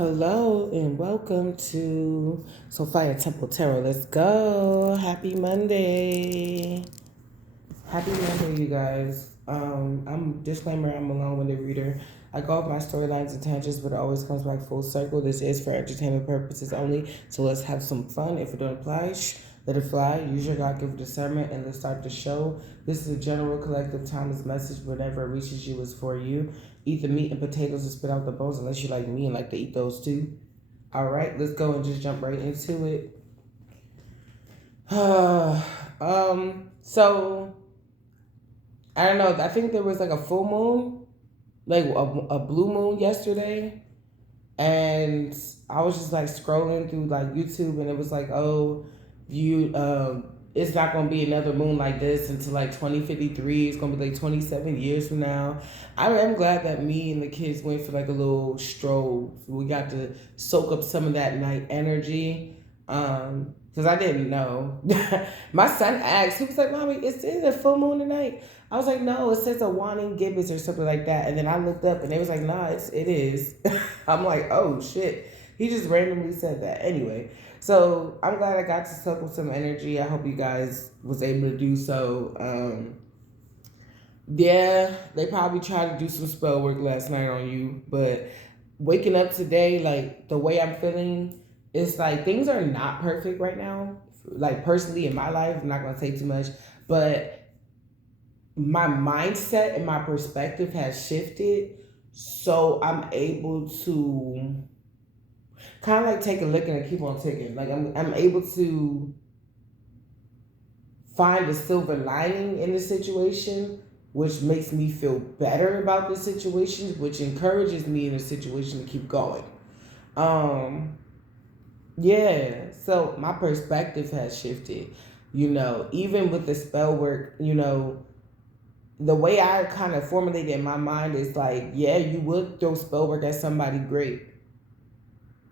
Hello and welcome to Sophia Temple Tarot. Let's go. Happy Monday. Happy Monday, you guys. I'm disclaimer, I'm a long-winded reader. I go off my storylines and tangents, but it always comes back full circle. This is for entertainment purposes only. So let's have some fun. If it don't apply, let it fly. Use your God-given discernment and let's start the show. This is a general collective timeless message. Whenever it reaches you, is for you. Eat the meat and potatoes and spit out the bones unless you like me and like to eat those too. All right, let's go and just jump right into it. So I don't know. I think there was like a full moon, like a blue moon yesterday, and I was just like scrolling through like YouTube, and it was like, oh, it's not gonna be another moon like this until like 2053. It's gonna be like 27 years from now. I am glad that me and the kids went for like a little stroll. We got to soak up some of that night energy. Because I didn't know. My son asked, he was like, Mommy, is it a full moon tonight? I was like, no, it says a waning gibbous or something like that. And then I looked up and they was like, nah, it is. I'm like, oh shit. He just randomly said that. Anyway, so I'm glad I got to soak up some energy. I hope you guys was able to do so. Yeah, they probably tried to do some spell work last night on you, but waking up today, like the way I'm feeling, it's like things are not perfect right now. Like personally in my life, I'm not gonna say too much, but my mindset and my perspective has shifted, so I'm able to kind of like take a look and keep on ticking. Like I'm able to find a silver lining in the situation, which makes me feel better about the situation, which encourages me in the situation to keep going. Um, yeah, so my perspective has shifted. Even with the spell work, the way I kind of formulate it in my mind is like, yeah, you would throw spell work at somebody great.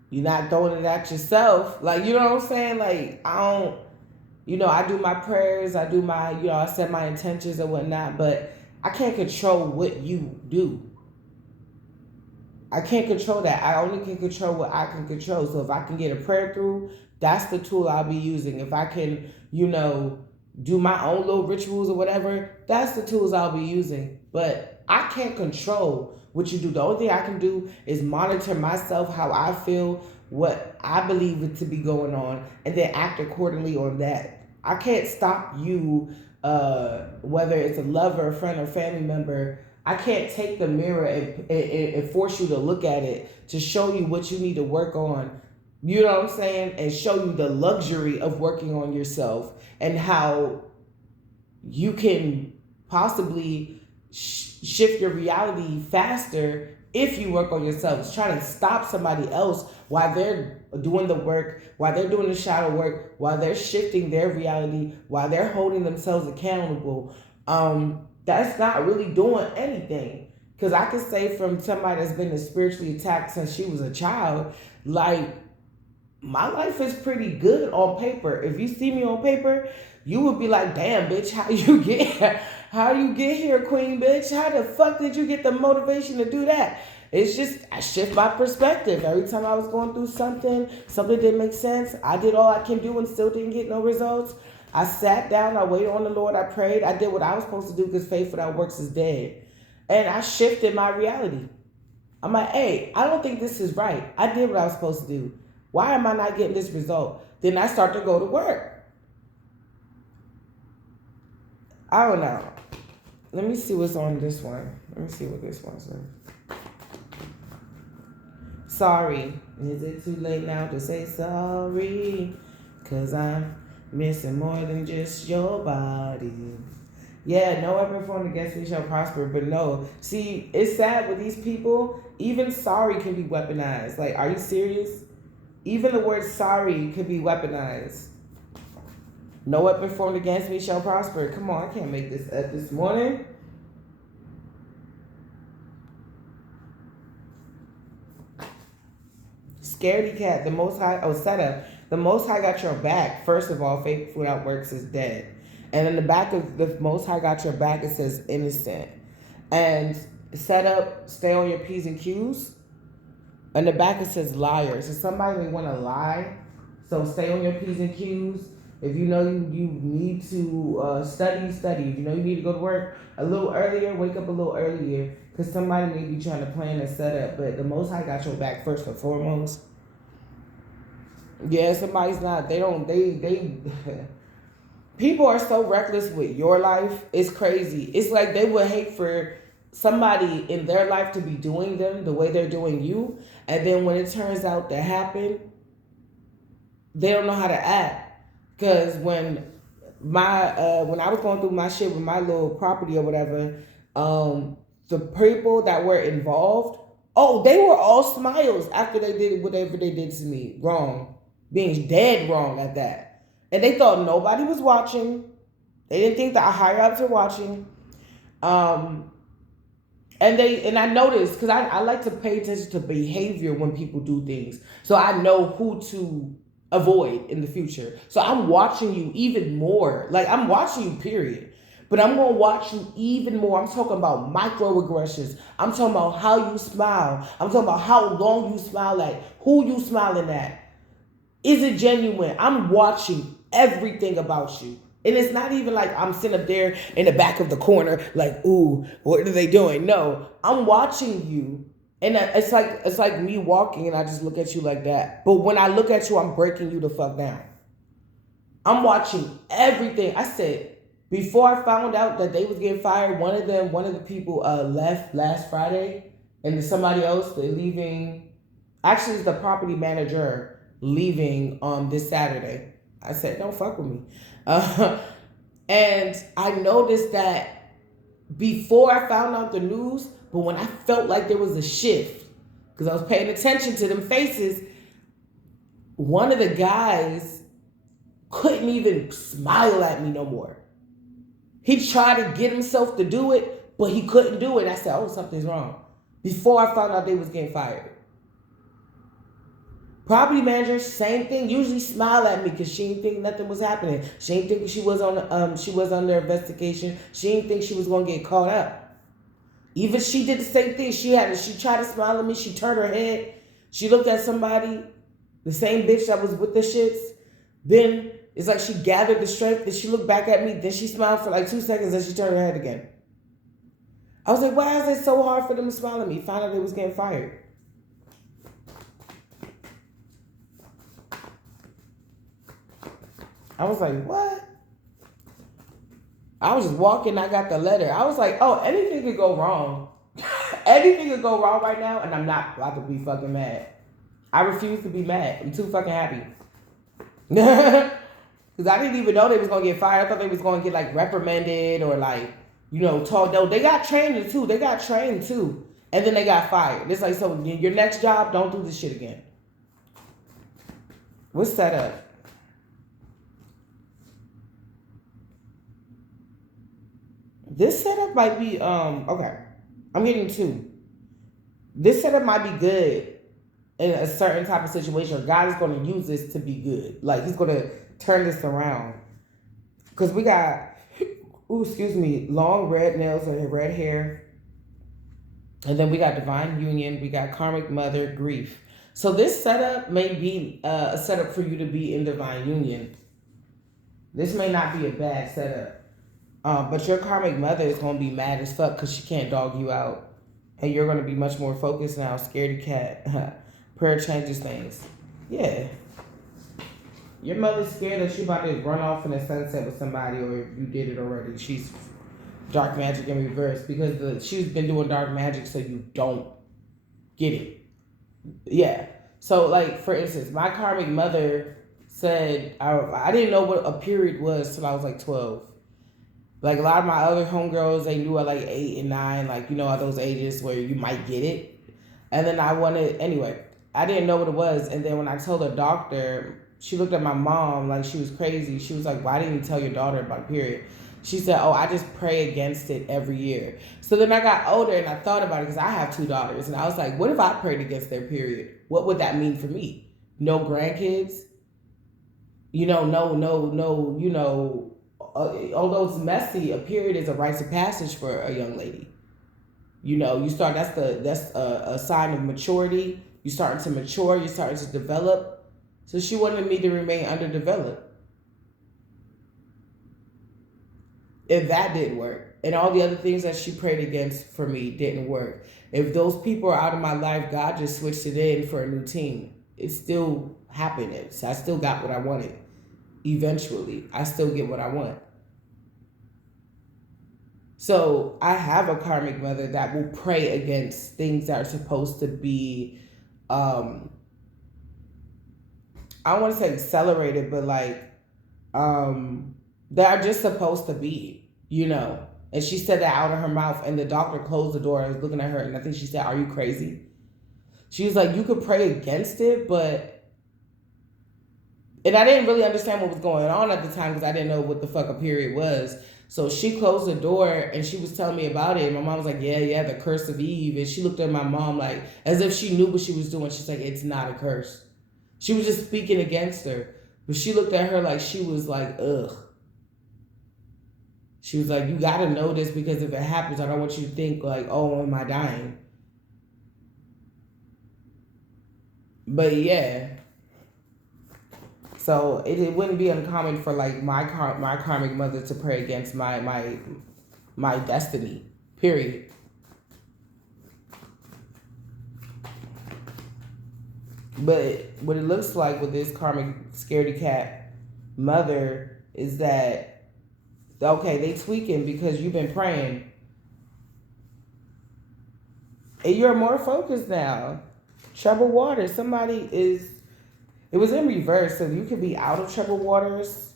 You're not throwing it at yourself. Like, you know what I'm saying? Like, I don't, I do my prayers, I do my, I set my intentions and whatnot, but I can't control what you do. I can't control that. I only can control what I can control. So if I can get a prayer through, that's the tool I'll be using. If I can, do my own little rituals or whatever, that's the tools I'll be using. But I can't control what you do. The only thing I can do is monitor myself, how I feel, what I believe it to be going on, and then act accordingly on that. I can't stop you, whether it's a lover, a friend, or family member. I can't take the mirror and force you to look at it to show you what you need to work on. You know what I'm saying? And show you the luxury of working on yourself and how you can possibly shift your reality faster if you work on yourself. It's trying to stop somebody else while they're doing the work, while they're doing the shadow work, while they're shifting their reality, while they're holding themselves accountable. That's not really doing anything. Because I can say from somebody that's been spiritually attacked since she was a child, like, my life is pretty good on paper. If you see me on paper, you would be like, damn, bitch, how you get here, queen, bitch? How the fuck did you get the motivation to do that? It's just, I shift my perspective. Every time I was going through something didn't make sense. I did all I can do and still didn't get no results. I sat down, I waited on the Lord, I prayed, I did what I was supposed to do because faith without works is dead. And I shifted my reality. I'm like, hey, I don't think this is right. I did what I was supposed to do. Why am I not getting this result? Then I start to go to work. I don't know. Let me see what's on this one. Let me see what this one says. Sorry. Is it too late now to say sorry? 'Cause I'm missing more than just your body. Yeah, no weapon formed against me shall prosper, but no. See, it's sad with these people, even sorry can be weaponized. Like, are you serious? Even the word sorry could be weaponized. No weapon formed against me shall prosper. Come on, I can't make this up this morning. Scaredy cat, the most high, setup. The most high got your back. First of all, faith without works is dead. And in the back of the most high got your back, it says innocent. And set up, stay on your P's and Q's. In the back it says liar. So somebody may want to lie. So stay on your P's and Q's. If you know you need to study, study. If you know you need to go to work a little earlier, wake up a little earlier. Because somebody may be trying to plan a setup. But the Most High got your back first and foremost. Yeah, somebody's not. They people are so reckless with your life. It's crazy. It's like they would hate for somebody in their life to be doing them the way they're doing you. And then when it turns out to happen, they don't know how to act. Because when when I was going through my shit with my little property or whatever, the people that were involved, oh, they were all smiles after they did whatever they did to me wrong, being dead wrong at that. And they thought nobody was watching. They didn't think the higher ups were watching. And I noticed, because I like to pay attention to behavior when people do things, so I know who to avoid in the future. So I'm watching you even more. Like, I'm watching you, period. But I'm going to watch you even more. I'm talking about microaggressions. I'm talking about how you smile. I'm talking about how long you smile at, who you smiling at. Is it genuine? I'm watching everything about you. And it's not even like I'm sitting up there in the back of the corner like, ooh, what are they doing? No, I'm watching you. And it's like me walking and I just look at you like that. But when I look at you, I'm breaking you the fuck down. I'm watching everything. I said, before I found out that they was getting fired, one of the people left last Friday, and then somebody else, they're leaving. Actually, it's the property manager leaving this Saturday. I said, don't fuck with me. And I noticed that before I found out the news, but when I felt like there was a shift, because I was paying attention to them faces, one of the guys couldn't even smile at me no more. He tried to get himself to do it, but he couldn't do it. I said, oh, something's wrong. Before I found out they was getting fired. Property manager, same thing. Usually smile at me because she didn't think nothing was happening. She didn't think she was under investigation. She didn't think she was gonna get caught up. Even she did the same thing. She tried to smile at me. She turned her head. She looked at somebody, the same bitch that was with the shits. Then it's like she gathered the strength and she looked back at me. Then she smiled for like 2 seconds and she turned her head again. I was like, why is it so hard for them to smile at me? Found out they was getting fired. I was like, what? I was just walking, I got the letter. I was like, oh, anything could go wrong. Anything could go wrong right now, and I'm not about to be fucking mad. I refuse to be mad. I'm too fucking happy. Because I didn't even know they was going to get fired. I thought they was going to get, like, reprimanded or, like, told. No, they got trained, too. And then they got fired. It's like, so your next job, don't do this shit again. What's set up? This setup might be, okay. I'm getting two. This setup might be good in a certain type of situation. God is going to use this to be good. Like, he's going to turn this around. Because we got, long red nails and red hair. And then we got divine union. We got karmic mother, grief. So this setup may be a setup for you to be in divine union. This may not be a bad setup. But your karmic mother is going to be mad as fuck because she can't dog you out. And you're going to be much more focused now. Scaredy cat. Prayer changes things. Yeah. Your mother's scared that you about to run off in the sunset with somebody, or you did it already. She's dark magic in reverse because she's been doing dark magic so you don't get it. Yeah. So, like, for instance, my karmic mother said, I didn't know what a period was till I was like 12. Like, a lot of my other homegirls, they knew at like 8 and 9, like, at those ages where you might get it. And then anyway, I didn't know what it was. And then when I told the doctor, she looked at my mom like she was crazy. She was like, why didn't you tell your daughter about a period? She said, oh, I just pray against it every year. So then I got older and I thought about it because I have 2 daughters. And I was like, what if I prayed against their period? What would that mean for me? No grandkids? Although it's messy, a period is a rite of passage for a young lady. That's a sign of maturity. You're starting to mature. You're starting to develop. So she wanted me to remain underdeveloped. If that didn't work, and all the other things that she prayed against for me didn't work, if those people are out of my life, God just switched it in for a new team. It's still happiness. I still got what I wanted. Eventually, I still get what I want. So I have a karmic mother that will pray against things that are supposed to be, I don't want to say accelerated, but like, that are just supposed to be, you know. And she said that out of her mouth, and the doctor closed the door. I was looking at her, and I think she said, "Are you crazy?" She was like, "You could pray against it, but..." And I didn't really understand what was going on at the time because I didn't know what the fuck a period was. So she closed the door, and she was telling me about it. And my mom was like, yeah, the curse of Eve. And she looked at my mom like, as if she knew what she was doing. She's like, "It's not a curse." She was just speaking against her. But she looked at her like she was like, ugh. She was like, "You got to know this because if it happens, I don't want you to think like, oh, am I dying?" But yeah. So it wouldn't be uncommon for like my karmic mother to pray against my destiny. Period. But what it looks like with this karmic scaredy cat mother is that, okay, they tweaking because you've been praying. And you're more focused now. Troubled waters. It was in reverse, so you could be out of troubled waters.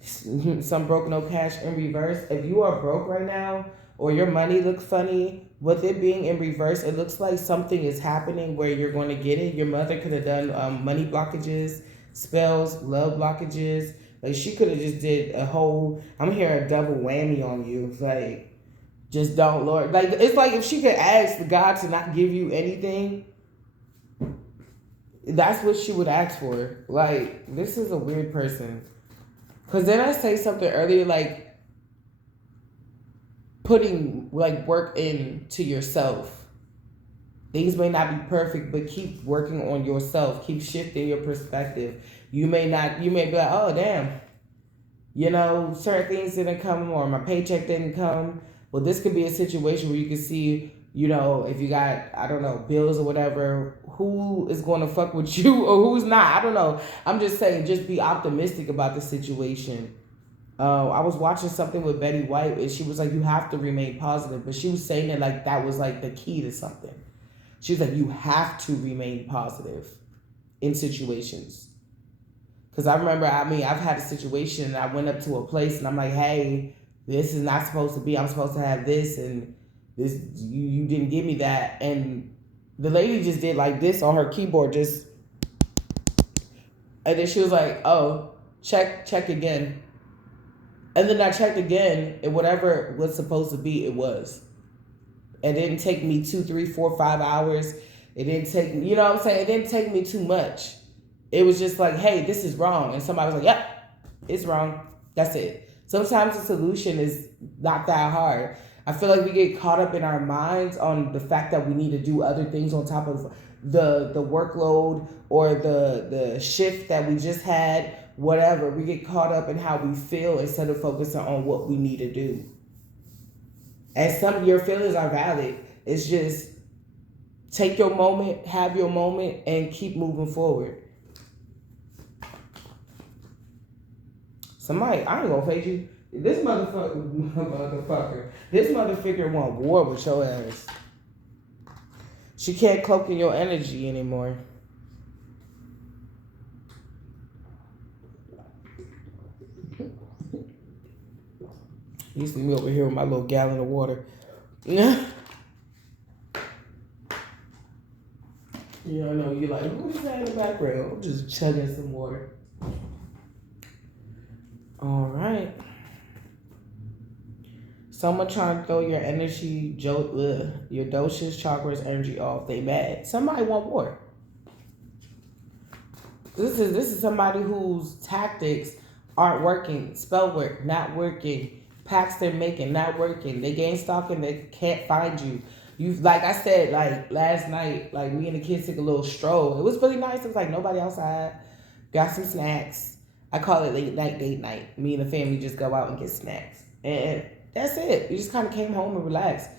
Some broke, no cash in reverse. If you are broke right now, or your money looks funny, with it being in reverse, it looks like something is happening where you're going to get it. Your mother could have done money blockages, spells, love blockages. Like she could have just did a whole, I'm hearing a double whammy on you. It's like, just don't, Lord. Like, it's like if she could ask God to not give you anything, that's what she would ask for. Like, this is a weird person. Because then I say something earlier, like, putting, like, work into yourself. Things may not be perfect, but keep working on yourself. Keep shifting your perspective. You may be like, oh, damn. You know, certain things didn't come or my paycheck didn't come. Well, this could be a situation where you can see, you know, if you got, I don't know, bills or whatever, who is going to fuck with you or who's not. I don't know. I'm just saying, just be optimistic about the situation. I was watching something with Betty White, and she was like, you have to remain positive. But she was saying it like that was like the key to something. She was like, you have to remain positive in situations. Because I remember, I've had a situation and I went up to a place and I'm like, hey, this is not supposed to be. I'm supposed to have this, and this, you didn't give me that. And the lady just did like this on her keyboard, just, and then she was like, oh, check again. And then I checked again, and whatever was supposed to be, it was. It didn't take me 2, 3, 4, 5 hours. It didn't take me, you know what I'm saying? It didn't take me too much. It was just like, hey, this is wrong. And somebody was like, yep, it's wrong. That's it. Sometimes the solution is not that hard. I feel like we get caught up in our minds on the fact that we need to do other things on top of the workload or the shift that we just had, whatever. We get caught up in how we feel instead of focusing on what we need to do. And some of your feelings are valid. It's just take your moment, have your moment, and keep moving forward. Somebody, I ain't gonna fade you. This motherfucker, this motherfucker want war with your ass. She can't cloak in your energy anymore. You see me over here with my little gallon of water. Yeah, I know you're like, who's that in the background? I'm just chugging some water. All right. Someone trying to throw your energy, your doshas, chakras, energy off. They mad. Somebody want war. This is somebody whose tactics aren't working. Spell work not working. Packs they're making not working. They gain stock and they can't find you. You, like I said, like last night, like me and the kids took a little stroll. It was really nice. It was like nobody outside. Got some snacks. I call it late night date night. Me and the family just go out and get snacks, and that's it. We just kind of came home and relaxed.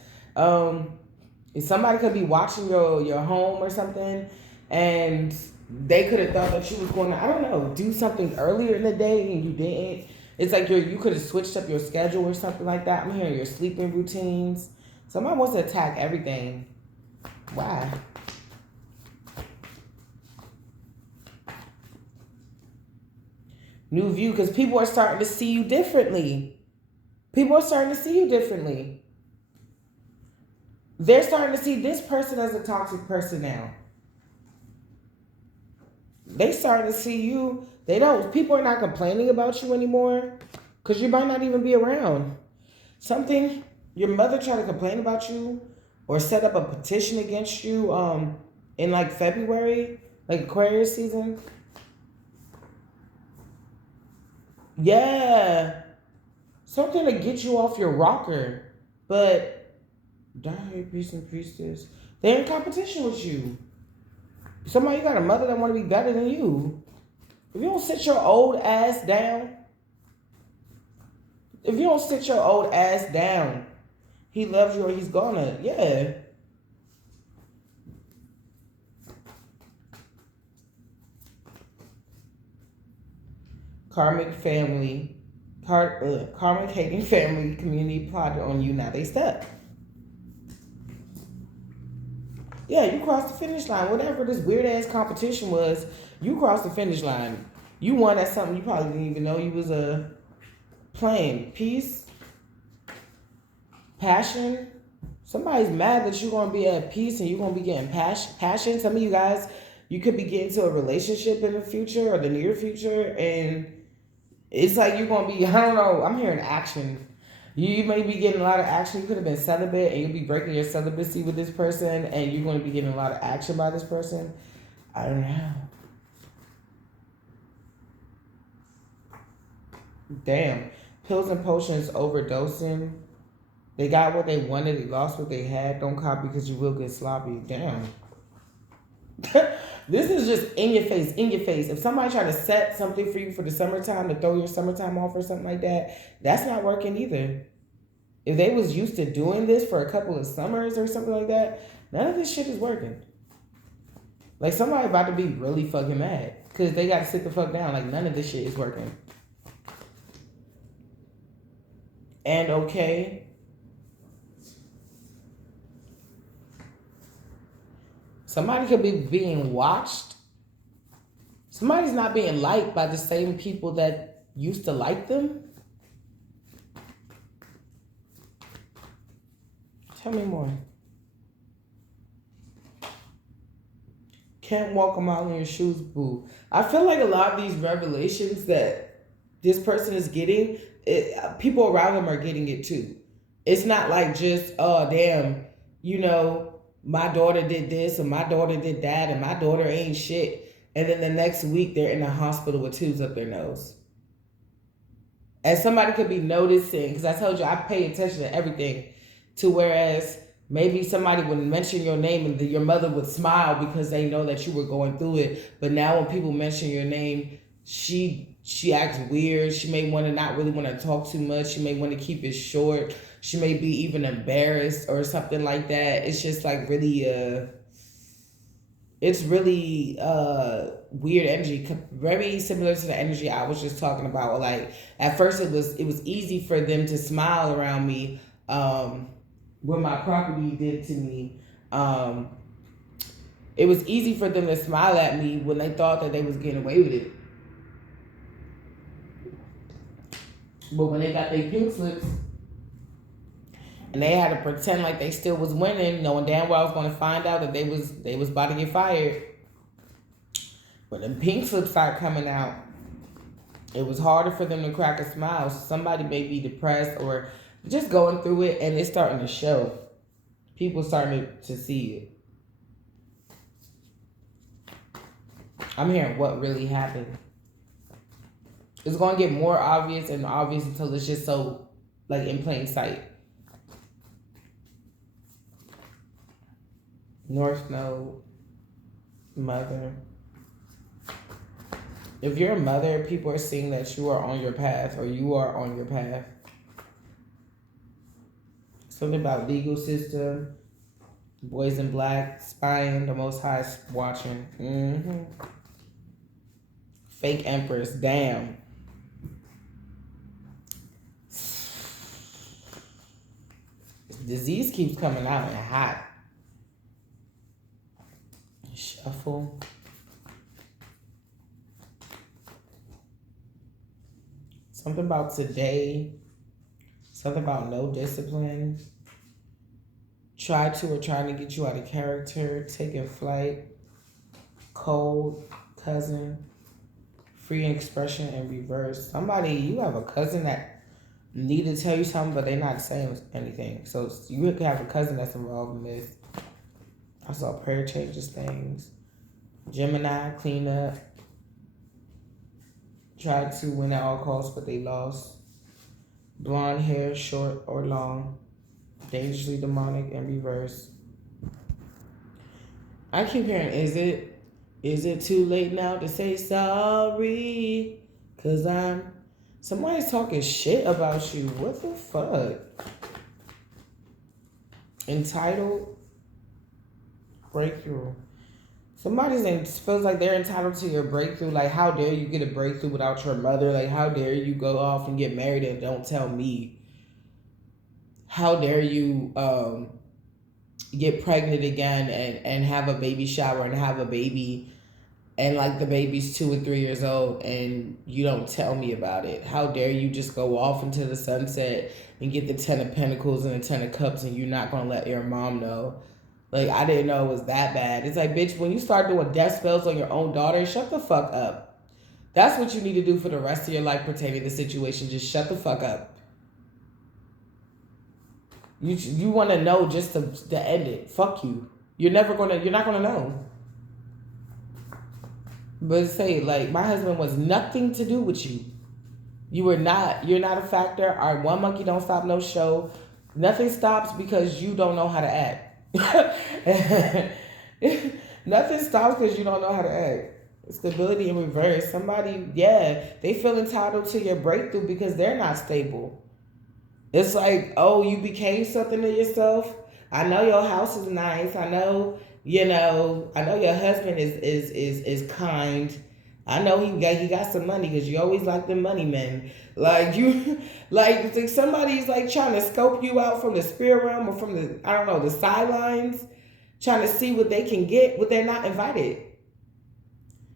If somebody could be watching your home or something, and they could have thought that you was going to, I don't know, do something earlier in the day and you didn't. It's like you could have switched up your schedule or something like that. I'm hearing your sleeping routines. Somebody wants to attack everything. Why? New view, because people are starting to see you differently. People are starting to see you differently. They're starting to see this person as a toxic person now. They starting to see you. People are not complaining about you anymore because you might not even be around. Something, your mother tried to complain about you or set up a petition against you in like February, like Aquarius season. Yeah. Something to get you off your rocker. But, die, priest and priestess. They're in competition with you. Somebody, you got a mother that want to be better than you. If you don't sit your old ass down, he loves you or he's gonna, yeah. Karmic hating family community plotted on you. Now they stuck. Yeah, you crossed the finish line. Whatever this weird ass competition was, you crossed the finish line. You won at something you probably didn't even know you was playing. Peace, passion. Somebody's mad that you're gonna be at peace and you're gonna be getting passion. Some of you guys, you could be getting into a relationship in the future or the near future, and it's like you're gonna be, I don't know, I'm hearing action. You may be getting a lot of action. You could have been celibate and you'll be breaking your celibacy with this person and you're going to be getting a lot of action by this person. I don't know. Damn. Pills and potions overdosing. They got what they wanted. They lost what they had. Don't copy because you will get sloppy. Damn. This is just in your face, in your face. If somebody try to set something for you for the summertime to throw your summertime off or something like that, that's not working either. If they was used to doing this for a couple of summers or something like that, none of this shit is working. Like somebody about to be really fucking mad because they got to sit the fuck down. Like none of this shit is working. And okay. Somebody could be being watched. Somebody's not being liked by the same people that used to like them. Tell me more. Can't walk a mile in your shoes, boo. I feel like a lot of these revelations that this person is getting, people around them are getting it too. It's not like just, oh, damn, you know, my daughter did this and my daughter did that and my daughter ain't shit. And then the next week they're in the hospital with tubes up their nose. And somebody could be noticing, because I told you I pay attention to everything, to whereas maybe somebody would mention your name and your mother would smile because they know that you were going through it. But now when people mention your name, she acts weird. She may want to not really want to talk too much. She may want to keep it short. She may be even embarrassed or something like that. It's just like really, it's really weird energy, very similar to the energy I was just talking about. Like at first it was easy for them to smile around me what my property did to me. It was easy for them to smile at me when they thought that they was getting away with it. But when they got their pink slips and they had to pretend like they still was winning, knowing damn well I was going to find out that they was about to get fired. When the pink slips started coming out, it was harder for them to crack a smile. So somebody may be depressed or just going through it, and it's starting to show. People starting to see it. I'm hearing what really happened. It's going to get more obvious and obvious until it's just so, like, in plain sight. North Node, mother. If you're a mother, people are seeing that you are on your path or you are on your path. Something about legal system, boys in black, spying, the Most High is watching. Fake Empress, damn. Disease keeps coming out and hot. Shuffle. Something about today. Something about no discipline. Trying to get you out of character. Taking flight. Cold. Cousin. Free expression in reverse. Somebody, you have a cousin that need to tell you something, but they're not saying anything. So you could have a cousin that's involved in this. I saw prayer changes things. Gemini, clean up. Tried to win at all costs, but they lost. Blonde hair, short or long. Dangerously demonic in reverse. I keep hearing, is it too late now to say sorry? Cause somebody's talking shit about you. What the fuck? Entitled. Breakthrough. Somebody's name feels like they're entitled to your breakthrough. Like, how dare you get a breakthrough without your mother? Like, how dare you go off and get married and don't tell me? How dare you get pregnant again and have a baby shower and have a baby and like the baby's 2 or 3 years old and you don't tell me about it? How dare you just go off into the sunset and get the 10 of Pentacles and the 10 of Cups and you're not going to let your mom know? Like, I didn't know it was that bad. It's like, bitch, when you start doing death spells on your own daughter, shut the fuck up. That's what you need to do for the rest of your life pertaining to the situation. Just shut the fuck up. You want to know just to end it. Fuck you. You're not going to know. But say, like, my husband was nothing to do with you. You're not a factor. All right, one monkey don't stop no show. Nothing stops because you don't know how to act. Nothing stops because you don't know how to act. Stability in reverse. Somebody, they feel entitled to your breakthrough because they're not stable. It's like, oh, you became something to yourself. I know your house is nice. I know your husband is kind. I know he got some money because you always like the money men. Like you, like somebody's like trying to scope you out from the spirit realm or from the sidelines, trying to see what they can get, but they're not invited.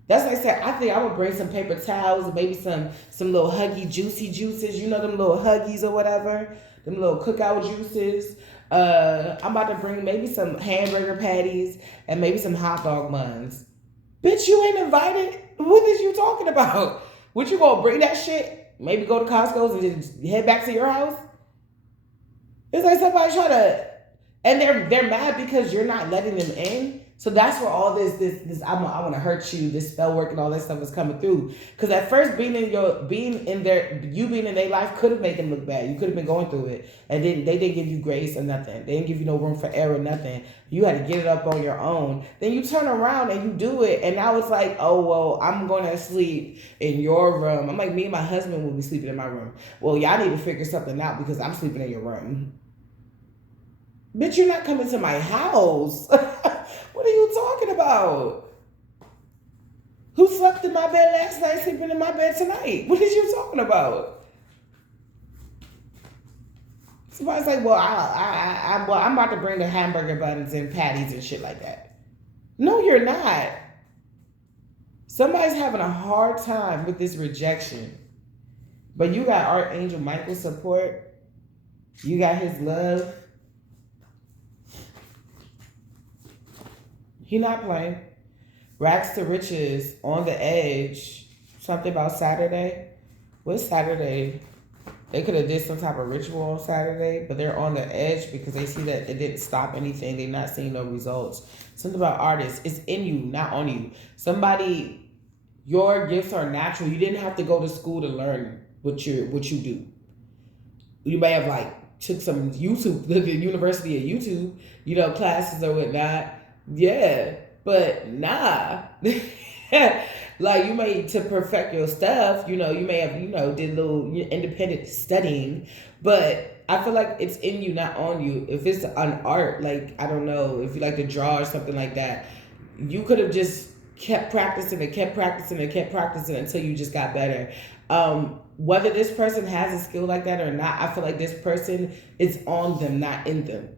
That's like I said, I think I would bring some paper towels and maybe some little huggy juicy juices. You know them little huggies or whatever, them little cookout juices. I'm about to bring maybe some hamburger patties and maybe some hot dog buns. Bitch, you ain't invited. What is you talking about? What you gonna bring that shit? Maybe go to Costco's and just head back to your house? It's like somebody try to, and they're mad because you're not letting them in. So that's where all this I want to hurt you, this spell work and all that stuff is coming through. Because at first being in their life could have made them look bad. You could have been going through it, and then they didn't give you grace or nothing. They didn't give you no room for error, nothing. You had to get it up on your own. Then you turn around and you do it, and now it's like, oh well, I'm gonna sleep in your room. I'm like, me and my husband will be sleeping in my room. Well, y'all need to figure something out because I'm sleeping in your room. Bitch, you're not coming to my house. What are you talking about? Who slept in my bed last night, sleeping in my bed tonight? What is you talking about? Somebody's like, well, I'm about to bring the hamburger buns and patties and shit like that. No, you're not. Somebody's having a hard time with this rejection. But you got Archangel Michael's support. You got his love. He not playing. Rags to riches, on the edge. Something about Saturday. What's Saturday? They could have did some type of ritual on Saturday, but they're on the edge because they see that it didn't stop anything. They're not seeing no results. Something about artists. It's in you, not on you. Somebody, your gifts are natural. You didn't have to go to school to learn what you do. You may have like took some YouTube, the University of YouTube, classes or whatnot. Yeah, but nah. Like you may to perfect your stuff, you may have, did a little independent studying, but I feel like it's in you, not on you. If it's an art, like I don't know, if you like to draw or something like that, you could have just kept practicing and kept practicing and kept practicing until you just got better. Whether this person has a skill like that or not, I feel like this person is on them, not in them.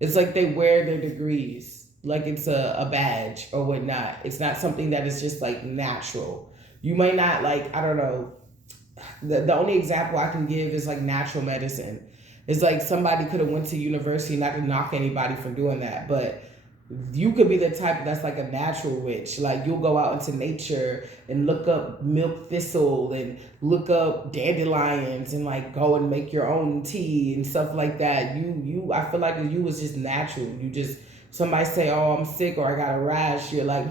It's like they wear their degrees like it's a badge or whatnot. It's not something that is just like natural. You might not like, I don't know. The only example I can give is like natural medicine. It's like somebody could have went to university, not to knock anybody for doing that, but you could be the type that's like a natural witch. Like you'll go out into nature and look up milk thistle and look up dandelions and like go and make your own tea and stuff like that. I feel like you was just natural. You just somebody say, "Oh, I'm sick," or "I got a rash." You're like,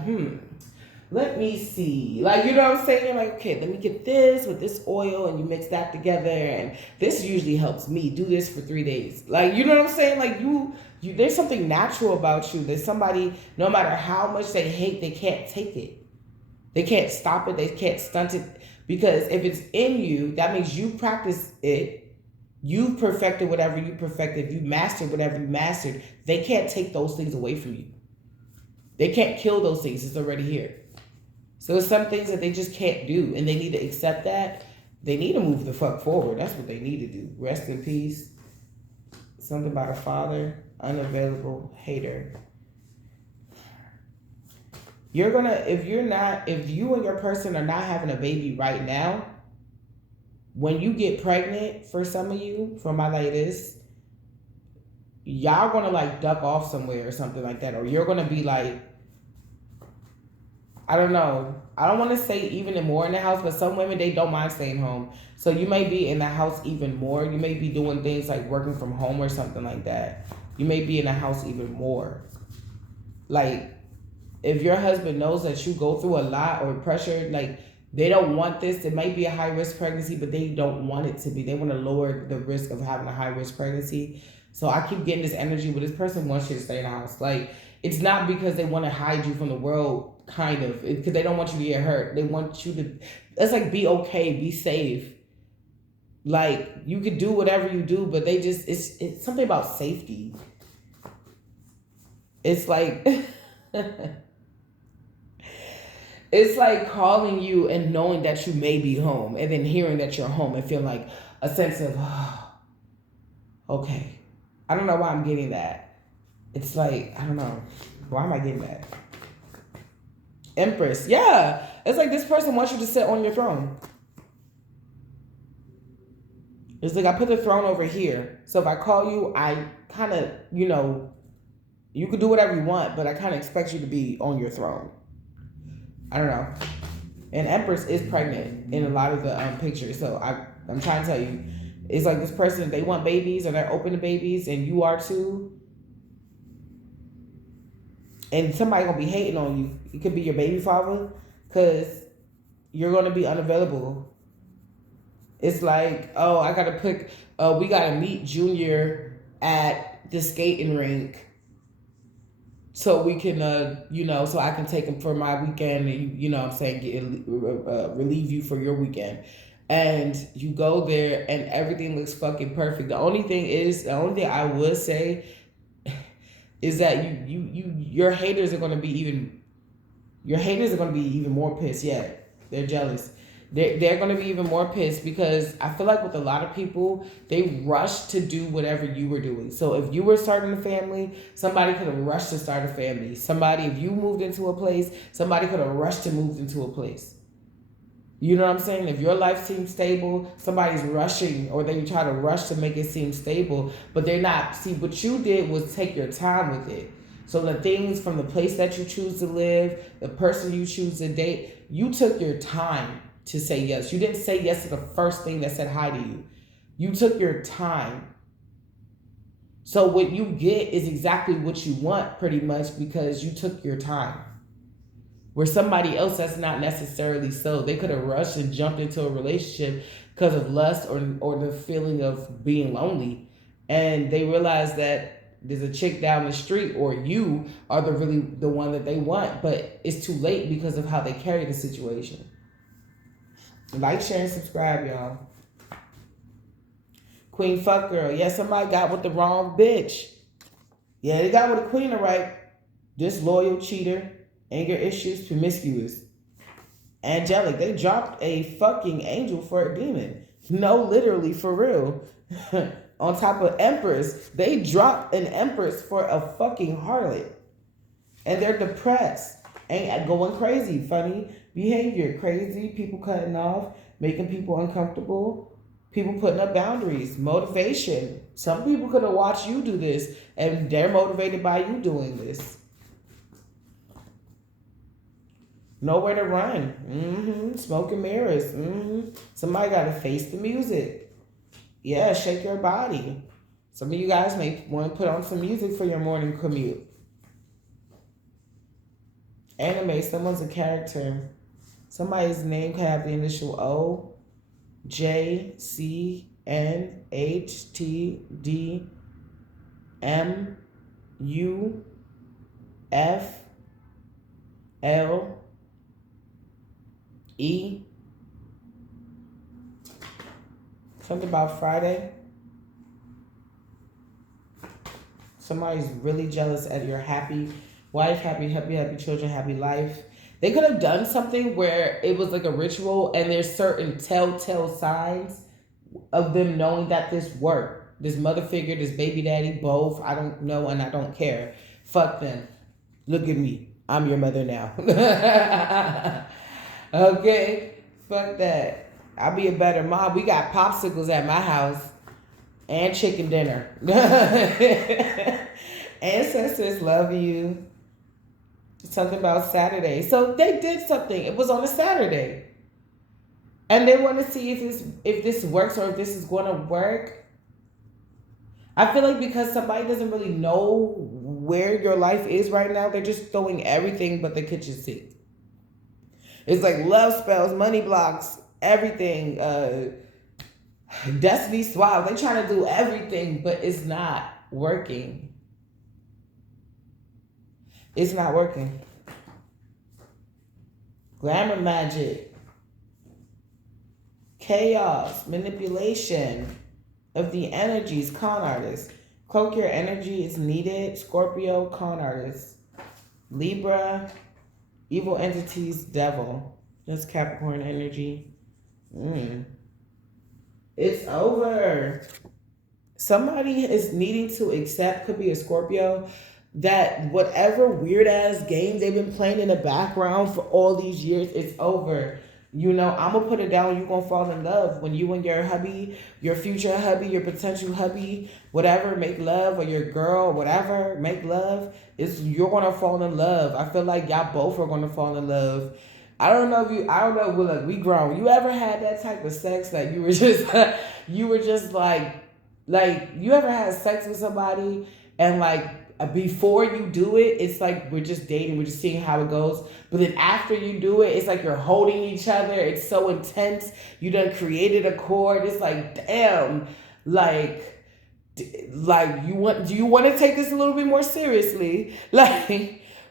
let me see. Like, you know what I'm saying? You're like, okay, let me get this with this oil and you mix that together. And this usually helps me do this for 3 days. Like, you know what I'm saying? Like there's something natural about you. There's somebody, no matter how much they hate, they can't take it. They can't stop it. They can't stunt it. Because if it's in you, that means you practice it. You perfected whatever you perfected. You mastered whatever you mastered. They can't take those things away from you. They can't kill those things. It's already here. So there's some things that they just can't do, and they need to accept that. They need to move the fuck forward. That's what they need to do. Rest in peace. Something about a father, unavailable, hater. If you and your person are not having a baby right now, when you get pregnant, for some of you, for my ladies, y'all gonna like duck off somewhere or something like that, or you're gonna be like, I don't know. I don't want to say even more in the house, but some women, they don't mind staying home. So you may be in the house even more. You may be doing things like working from home or something like that. You may be in the house even more. Like, if your husband knows that you go through a lot or pressure, like, they don't want this. It might be a high-risk pregnancy, but they don't want it to be. They want to lower the risk of having a high-risk pregnancy. So I keep getting this energy, but this person wants you to stay in the house. Like, it's not because they want to hide you from the world, kind of, because they don't want you to get hurt. They want you to, it's like, be okay, be safe. Like, you could do whatever you do, but they just, it's something about safety. It's like, it's like calling you and knowing that you may be home, and then hearing that you're home and feeling like a sense of, oh, okay. I don't know why I'm getting that. It's like, I don't know. Why am I getting that? Empress. Yeah. It's like this person wants you to sit on your throne. It's like I put the throne over here. So if I call you, I kind of, you could do whatever you want, but I kind of expect you to be on your throne. I don't know. And Empress is pregnant in a lot of the pictures. So I'm trying to tell you, it's like this person, they want babies or they're open to babies, and you are too. And somebody gonna be hating on you. It could be your baby father, because you're gonna be unavailable. It's like, oh, we gotta meet Junior at the skating rink, so we can, so I can take him for my weekend, and what I'm saying, relieve you for your weekend. And you go there, and everything looks fucking perfect. The only thing I would say is that your haters are gonna be even more pissed. Yeah, they're jealous. They're gonna be even more pissed, because I feel like with a lot of people, they rush to do whatever you were doing. So if you were starting a family, somebody could have rushed to start a family. If you moved into a place, somebody could have rushed to move into a place. You know what I'm saying? If your life seems stable, somebody's rushing, or they try to rush to make it seem stable, but they're not. See, what you did was take your time with it. So the things from the place that you choose to live, the person you choose to date, you took your time to say yes. You didn't say yes to the first thing that said hi to you. You took your time. So what you get is exactly what you want, pretty much, because you took your time. Where somebody else, that's not necessarily so. They could have rushed and jumped into a relationship because of lust or the feeling of being lonely. And they realized that there's a chick down the street, or you are really the one that they want, but it's too late because of how they carry the situation. Like, share, and subscribe, y'all. Queen fuck girl. Yeah, somebody got with the wrong bitch. Yeah, they got with a queen, all right. Disloyal, cheater, anger issues, promiscuous. Angelic. They dropped a fucking angel for a demon. No, literally, for real. On top of Empress. They dropped an Empress for a fucking harlot. And they're depressed. And going crazy. Funny behavior. Crazy. People cutting off. Making people uncomfortable. People putting up boundaries. Motivation. Some people could have watched you do this. And they're motivated by you doing this. Nowhere to run. Smoke and mirrors. Somebody got to face the music. Yeah, shake your body. Some of you guys may want to put on some music for your morning commute. Anime, someone's a character. Somebody's name could have the initial O, J, C, N, H, T, D, M, U, F, L, E. Something about Friday. Somebody's really jealous at your happy wife, happy children, happy life. They could have done something where it was like a ritual and there's certain telltale signs of them knowing that this worked. This mother figure, this baby daddy, both. I don't know and I don't care. Fuck them. Look at me. I'm your mother now. Okay, fuck that. I'll be a better mom. We got popsicles at my house and chicken dinner. Ancestors love you. Something about Saturday. So they did something. It was on a Saturday. And they want to see if this works or if this is going to work. I feel like because somebody doesn't really know where your life is right now, they're just throwing everything but the kitchen sink. It's like love spells, money blocks, everything. Destiny swap. They're trying to do everything, but it's not working. It's not working. Glamour magic. Chaos. Manipulation of the energies. Con artist. Cloak your energy is needed. Scorpio. Con artist. Libra. Evil entities, devil. That's Capricorn energy. It's over. Somebody is needing to accept, could be a Scorpio, that whatever weird ass game they've been playing in the background for all these years, it's over. You know, I'm going to put it down. You're going to fall in love when you and your hubby, your future hubby, your potential hubby, whatever, make love, or your girl, whatever, make love. You're going to fall in love. I feel like y'all both are going to fall in love. I don't know, look, we grown. You ever had that type of sex that you were just like, you ever had sex with somebody and like, before you do it, it's like we're just dating, we're just seeing how it goes. But then after you do it, it's like you're holding each other. It's so intense. You done created a cord. It's like, damn, do you want to take this a little bit more seriously?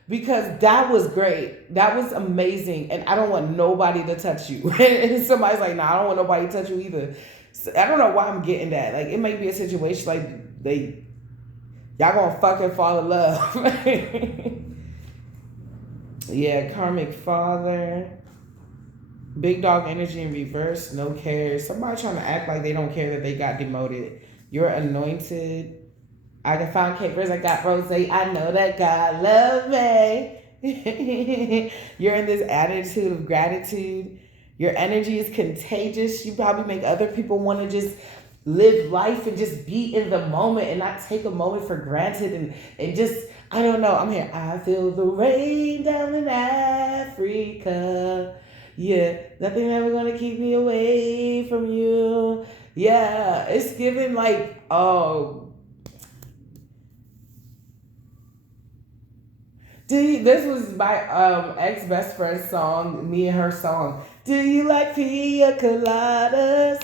Because that was great. That was amazing. And I don't want nobody to touch you. And somebody's like, nah, I don't want nobody to touch you either. So I don't know why I'm getting that. Like, it may be a situation like y'all gonna fucking fall in love. Yeah, karmic father. Big dog energy in reverse, no care. Somebody trying to act like they don't care that they got demoted. You're anointed. I can find capers, I got rose. I know that God love me. You're in this attitude of gratitude. Your energy is contagious. You probably make other people want to just live life and just be in the moment and not take a moment for granted and just, I don't know, I'm here. I feel the rain down in Africa. Yeah, nothing ever gonna keep me away from you. Yeah, it's given like, oh. This was my ex-best friend's song, me and her song. Do you like pina coladas?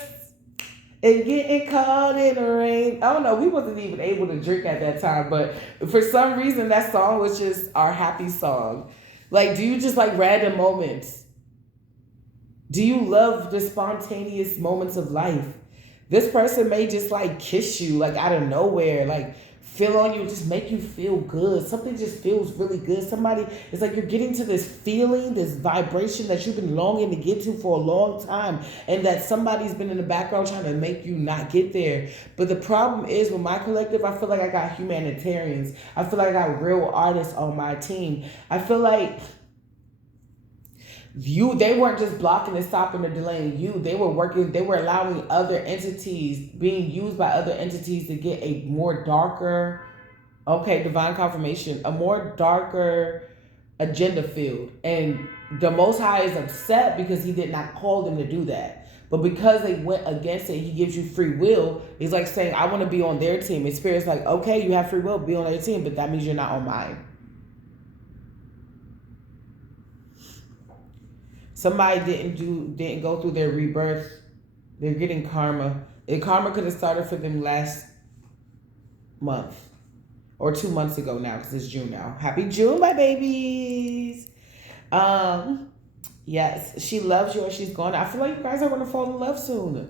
and getting caught in the rain. I don't know. We wasn't even able to drink at that time, but for some reason, that song was just our happy song. Like, do you just like random moments? Do you love the spontaneous moments of life? This person may just like kiss you like out of nowhere, like feel on you, just make you feel good. Something just feels really good. Somebody, it's like you're getting to this feeling, this vibration that you've been longing to get to for a long time, and that somebody's been in the background trying to make you not get there. But the problem is with my collective, I feel like I got humanitarians. I feel like I got real artists on my team. I feel like they weren't just blocking and stopping or delaying you. They were allowing other entities, being used by other entities to get a more darker, okay, divine confirmation, a more darker agenda field. And the Most High is upset because he did not call them to do that. But because they went against it, he gives you free will. He's like saying, I want to be on their team. And Spirit's like, okay, you have free will, be on their team, but that means you're not on mine. Somebody didn't go through their rebirth. They're getting karma. And karma could have started for them last month or 2 months ago now, because it's June now. Happy June, my babies. Yes, she loves you and she's gone. I feel like you guys are gonna fall in love soon.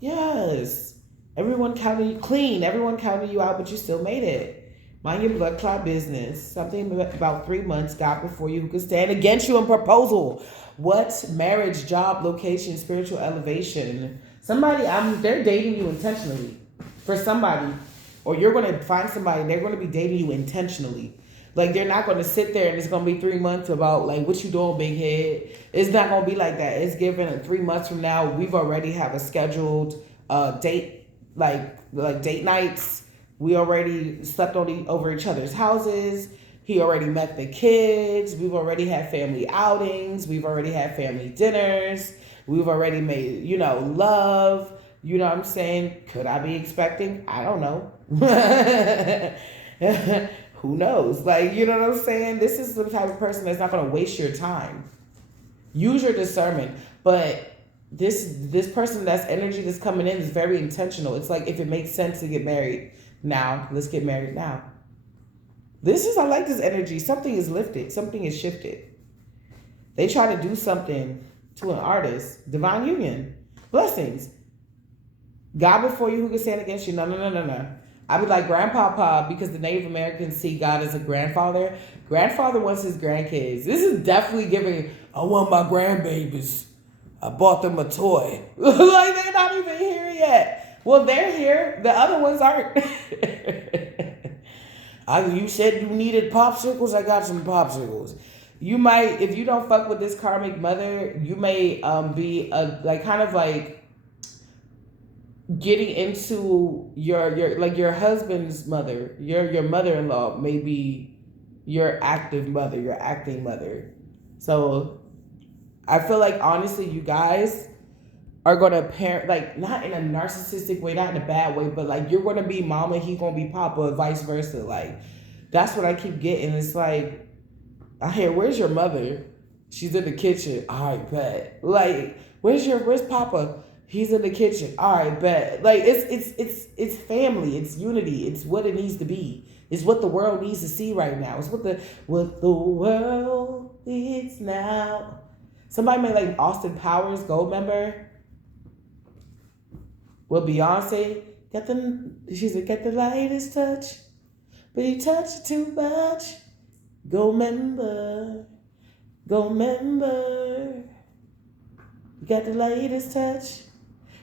Yes. Everyone counted you clean. Everyone counted you out, but you still made it. Mind your blood clot business. Something about 3 months, God before you who could stand against you in proposal. What? Marriage, job, location, spiritual elevation. Somebody, they're dating you intentionally. For somebody. Or you're going to find somebody, they're going to be dating you intentionally. Like, they're not going to sit there and it's going to be 3 months about, like, what you doing, big head. It's not going to be like that. It's given 3 months from now, we've already have a scheduled date, like date nights. We already slept over each other's houses. He already met the kids. We've already had family outings. We've already had family dinners. We've already made, love. You know what I'm saying? Could I be expecting? I don't know. Who knows? Like, you know what I'm saying? This is the type of person that's not going to waste your time. Use your discernment. But this person, that's energy that's coming in is very intentional. It's like, if it makes sense to get married now, let's get married now. I like this energy. Something is lifted. Something is shifted. They try to do something to an artist. Divine union. Blessings. God before you who can stand against you. No. I be like grandpapa, because the Native Americans see God as a grandfather. Grandfather wants his grandkids. This is definitely giving, I want my grandbabies. I bought them a toy. Like, they're not even here yet. Well, they're here. The other ones aren't. You said you needed popsicles. I got some popsicles. You might, if you don't fuck with this karmic mother, you may be getting into your husband's mother. Your mother-in-law may be your active mother, your acting mother. So I feel like, honestly, you guys are going to parent, like, not in a narcissistic way, not in a bad way, but like, you're going to be mama, he's going to be papa, vice versa. Like, that's what I keep getting. It's like, I hear, where's your mother? She's in the kitchen. All right, bet. Like, where's papa? He's in the kitchen. All right, bet. Like, it's family. It's unity. It's what it needs to be. It's what the world needs to see right now. It's what the world needs now. Somebody made like Austin Powers, Gold member. Well, Beyonce got the lightest touch, but you touch it too much. Gold member. You got the lightest touch,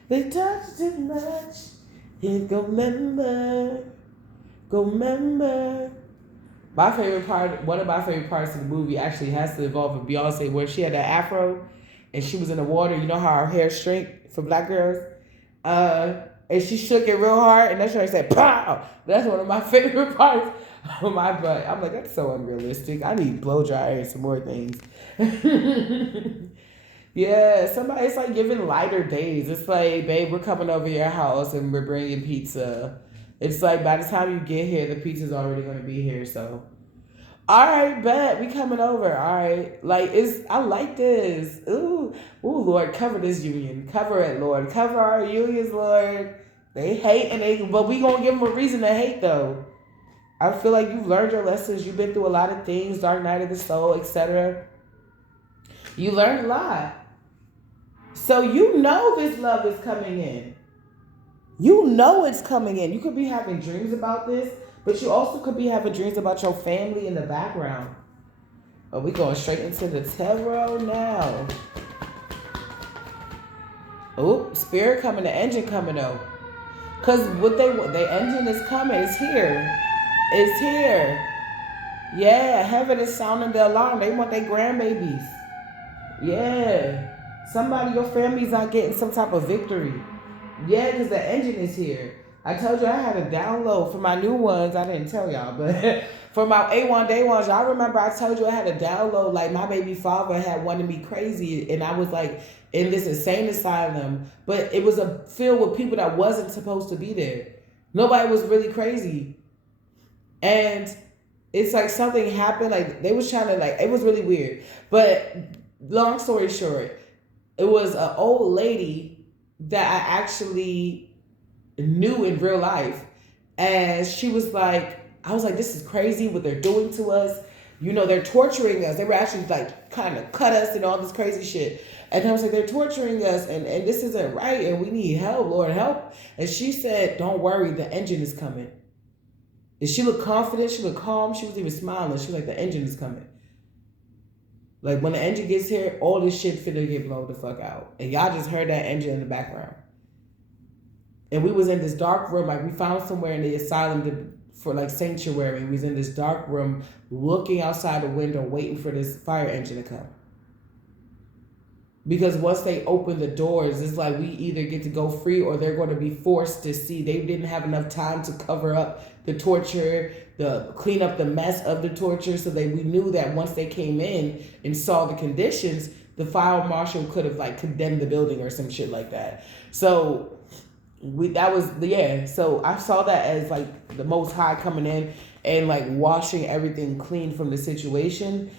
but you touch it too much. Here, gold member. One of my favorite parts of the movie actually has to involve with Beyonce, where she had that afro and she was in the water. You know how her hair shrink for black girls? And she shook it real hard, and that's when I said, pow! That's one of my favorite parts of my butt. I'm like, that's so unrealistic. I need blow dryer and some more things. Yeah, it's like giving lighter days. It's like, babe, we're coming over your house and we're bringing pizza. It's like, by the time you get here, the pizza's already going to be here, so. All right, bet we coming over. All right, like I like this. Lord, cover this union. Cover it, Lord. Cover our unions, Lord. They hate but we gonna give them a reason to hate though. I feel like you've learned your lessons. You've been through a lot of things, dark night of the soul, etc. You learned a lot. So you know this love is coming in. You know it's coming in. You could be having dreams about this, but you also could be having dreams about your family in the background. Oh, we going straight into the tarot now. Oh, spirit coming, the engine coming though. Cause the engine is coming. It's here. It's here. Yeah, heaven is sounding the alarm. They want their grandbabies. Yeah. Somebody, your family's not getting some type of victory. Yeah, because the engine is here. I told you I had a download for my new ones. I didn't tell y'all, but for my A1 day ones, y'all remember I told you I had a download. Like my baby father had wanted me crazy, and I was like in this insane asylum, but it was filled with people that wasn't supposed to be there. Nobody was really crazy, and it's like something happened. Like they was trying to it was really weird. But long story short, it was an old lady that I actually knew in real life. And she was like, I was like, this is crazy what they're doing to us. You know, they're torturing us. They were actually kind of cut us and all this crazy shit. And I was like, they're torturing us and this isn't right and we need help, Lord, help. And she said, don't worry, the engine is coming. And she looked confident, she looked calm, she was even smiling. She was like, the engine is coming. Like when the engine gets here, all this shit finna get blown the fuck out. And y'all just heard that engine in the background. And we was in this dark room, like we found somewhere in the asylum for sanctuary. We was in this dark room looking outside the window waiting for this fire engine to come. Because once they open the doors, it's like we either get to go free or they're going to be forced to see. They didn't have enough time to cover up the torture, clean up the mess of the torture. So we knew that once they came in and saw the conditions, the fire marshal could have condemned the building or some shit like that. So So I saw that as the Most High coming in and washing everything clean from the situation.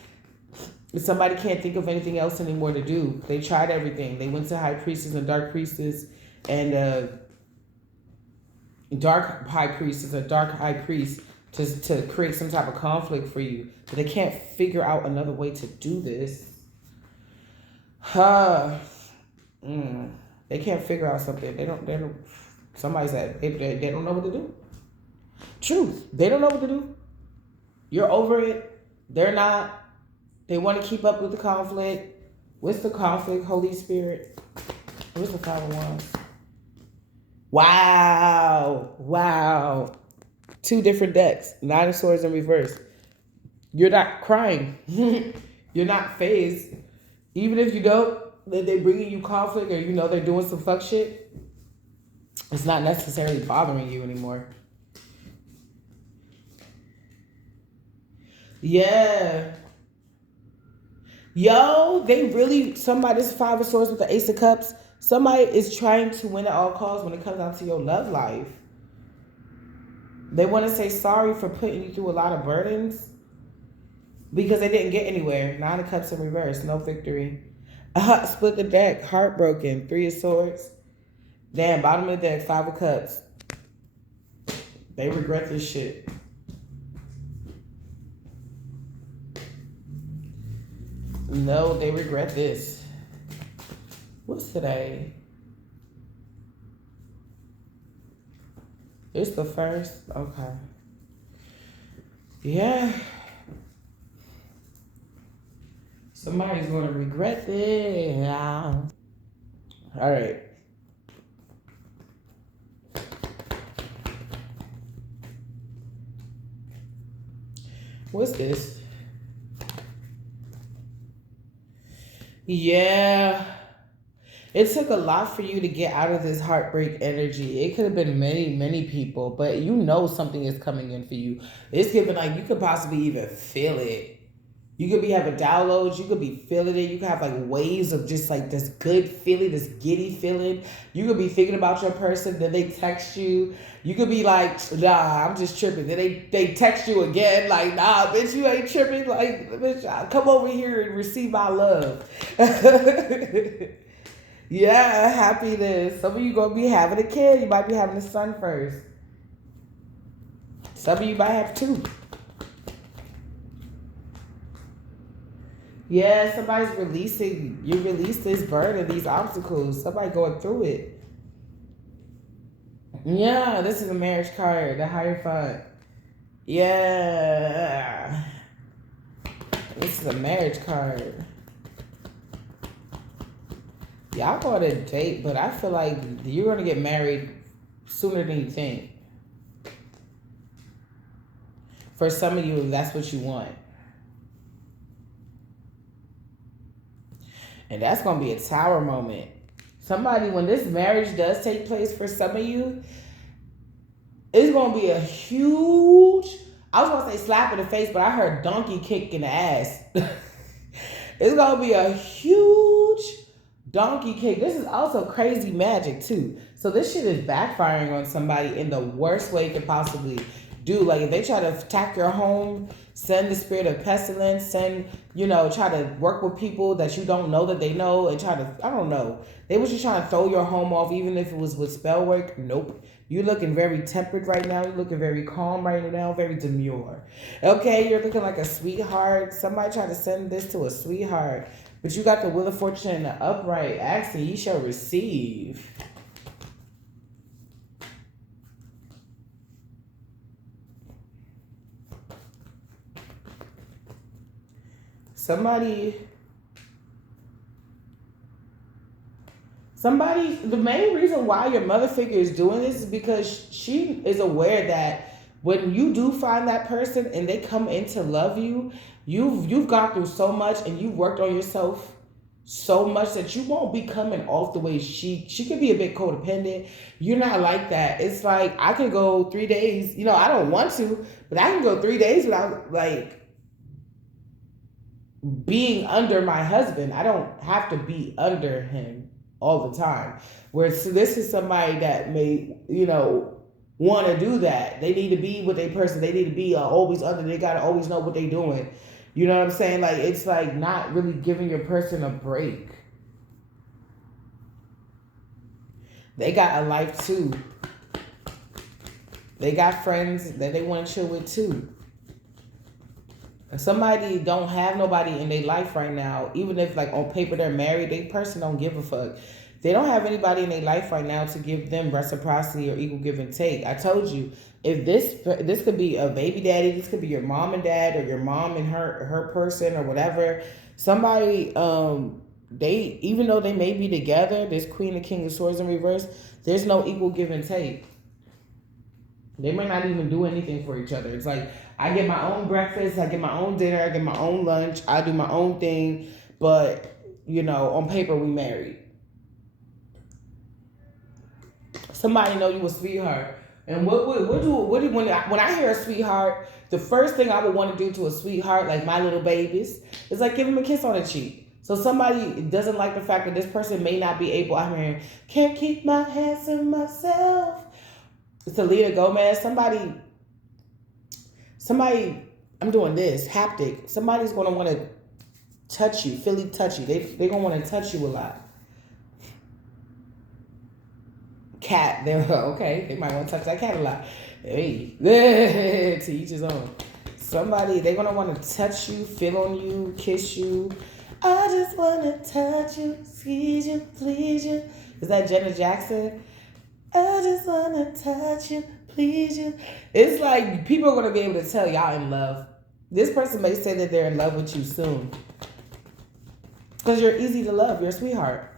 Somebody can't think of anything else anymore to do. They tried everything. They went to high priestess and dark priestess and dark high priestess or dark high priest to create some type of conflict for you. But they can't figure out another way to do this. They can't figure out something. They don't. Somebody said they don't know what to do. Truth. They don't know what to do. You're over it. They're not. They want to keep up with the conflict. What's the conflict, Holy Spirit? What's the Five of Wands? Wow. 2 different decks. 9 of Swords in reverse. You're not crying. You're not phased. Even if you know that they're bringing you conflict or you know they're doing some fuck shit, it's not necessarily bothering you anymore. Yeah. Yo, somebody's 5 of Swords with the Ace of Cups. Somebody is trying to win at all costs when it comes down to your love life. They want to say sorry for putting you through a lot of burdens because they didn't get anywhere. 9 of Cups in reverse, no victory. Split the deck, heartbroken, 3 of Swords. Damn, bottom of the deck, 5 of Cups. They regret this shit. No, they regret this. What's today? It's the 1st? Okay. Yeah. Somebody's going to regret this. Yeah. All right. What's this? Yeah. It took a lot for you to get out of this heartbreak energy. It could have been many, many people, but you know something is coming in for you. It's given you could possibly even feel it. You could be having downloads. You could be feeling it. You could have like waves of just like this good feeling, this giddy feeling. You could be thinking about your person. Then they text you. You could be like, nah, I'm just tripping. Then they text you again, like, nah, bitch, you ain't tripping. Like, bitch, come over here and receive my love. Yeah, happiness. Some of you gonna be having a kid. You might be having a son first. Some of you might have two. Yeah, somebody's releasing. You release this burden, these obstacles. Somebody going through it. Yeah, this is a marriage card. The Hierophant. Yeah, this is a marriage card. Y'all go on a date, but I feel like you're gonna get married sooner than you think. For some of you, that's what you want. And that's going to be a tower moment. Somebody, when this marriage does take place for some of you, it's going to be a huge, I was going to say slap in the face, but I heard donkey kick in the ass. It's going to be a huge donkey kick. This is also crazy magic too. So this shit is backfiring on somebody in the worst way it could possibly do. Like if they try to attack your home, send the spirit of pestilence, try to work with people that you don't know that they know and try to, I don't know. They was just trying to throw your home off even if it was with spell work. Nope. You're looking very tempered right now. You're looking very calm right now, very demure. Okay, you're looking like a sweetheart. Somebody tried to send this to a sweetheart. But you got the Wheel of Fortune and the upright. Asking, ye shall receive. Somebody, the main reason why your mother figure is doing this is because she is aware that when you do find that person and they come in to love you, you've gone through so much and you've worked on yourself so much that you won't be coming off the way she could be a bit codependent. You're not like that. It's like I could go 3 days, I don't want to, but I can go 3 days without like being under my husband. I don't have to be under him all the time. Whereas this is somebody that may, want to do that. They need to be with a person. They need to be always under. They got to always know what they're doing. You know what I'm saying? Like, it's like not really giving your person a break. They got a life too. They got friends that they want to chill with too. If somebody don't have nobody in their life right now, even if like on paper they're married, they person don't give a fuck. They don't have anybody in their life right now to give them reciprocity or equal give and take. I told you, if this could be a baby daddy, this could be your mom and dad, or your mom and her person or whatever. Somebody, they, even though they may be together, this Queen and King of Swords in reverse, there's no equal give and take. They might not even do anything for each other. It's like, I get my own breakfast, I get my own dinner, I get my own lunch, I do my own thing, but, on paper we married. Somebody know you a sweetheart. And when I hear a sweetheart, the first thing I would want to do to a sweetheart, like my little babies, is like give them a kiss on the cheek. So somebody doesn't like the fact that this person may not be able, I mean, can't keep my hands to myself. Selena Gomez, somebody, I'm doing this, haptic. Somebody's going to want to touch you, Philly touchy. They're going to want to touch you a lot. Cat, they're okay. They might want to touch that cat a lot. Hey, to each his own. Somebody, they're going to want to touch you, feel on you, kiss you. I just want to touch you, squeeze you, please you. Is that Janet Jackson? I just want to touch you, please you. It's like people are going to be able to tell y'all in love. This person may say that they're in love with you soon. Because you're easy to love. You're a sweetheart.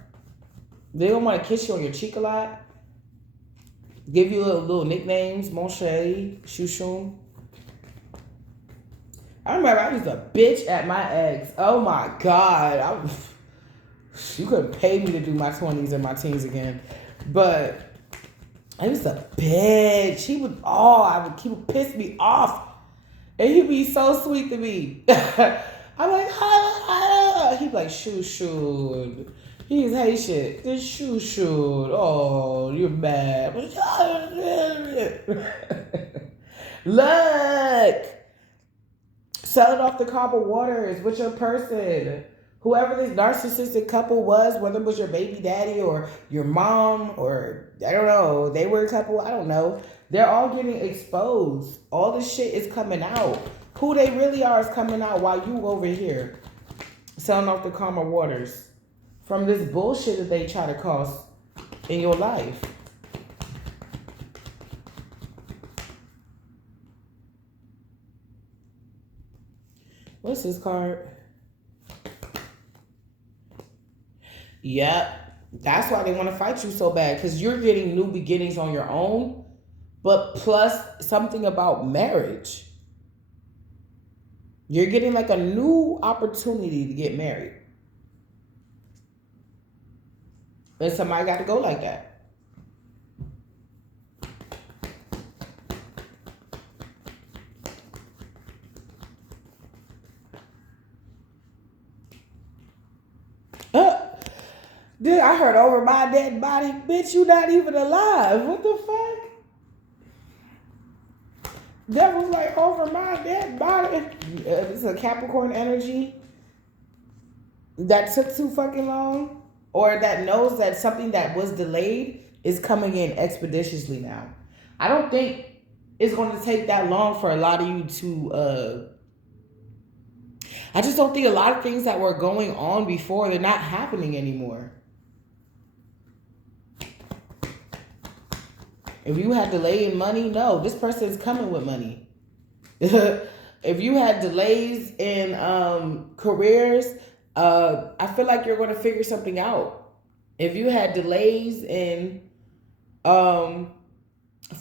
They don't want to kiss you on your cheek a lot. Give you little nicknames. Mon chéri, chouchou. I remember I was a bitch at my ex. Oh my God. You couldn't pay me to do my 20s and my teens again. But I was a bitch. He would piss me off. And he'd be so sweet to me. I'm like, ah. He's like, shoo. He's Haitian. This shoo. Oh, you're mad. Look. Selling off the copper waters with your person. Whoever this narcissistic couple was, whether it was your baby daddy or your mom or I don't know, they were a couple, I don't know. They're all getting exposed. All this shit is coming out. Who they really are is coming out while you over here selling off the karma waters from this bullshit that they try to cause in your life. What's this card? Yep. That's why they want to fight you so bad, because you're getting new beginnings on your own, but plus something about marriage. You're getting like a new opportunity to get married. And somebody got to go like that. Dude, I heard over my dead body. Bitch, you not even alive. What the fuck? That was like over my dead body. This is a Capricorn energy that took too fucking long, or that knows that something that was delayed is coming in expeditiously now. I don't think it's going to take that long for a lot of you to I just don't think a lot of things that were going on before, they're not happening anymore. If you had delay in money, no, this person is coming with money. If you had delays in careers, I feel like you're going to figure something out. If you had delays in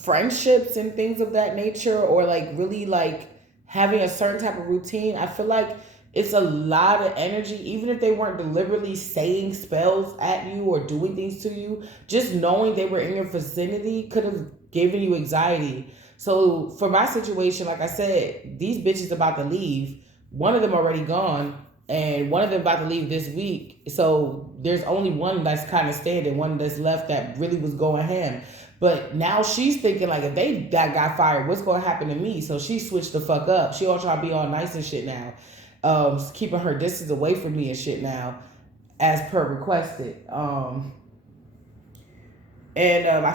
friendships and things of that nature, or like really like having a certain type of routine, I feel like it's a lot of energy. Even if they weren't deliberately saying spells at you or doing things to you, just knowing they were in your vicinity could have given you anxiety. So for my situation, like I said, these bitches about to leave. One of them already gone, and one of them about to leave this week. So there's only one that's kind of standing, one that's left that really was going ham. But now she's thinking like, if they that got fired, what's going to happen to me? So she switched the fuck up. She all try to be all nice and shit now. Keeping her distance away from me and shit now, as per requested. I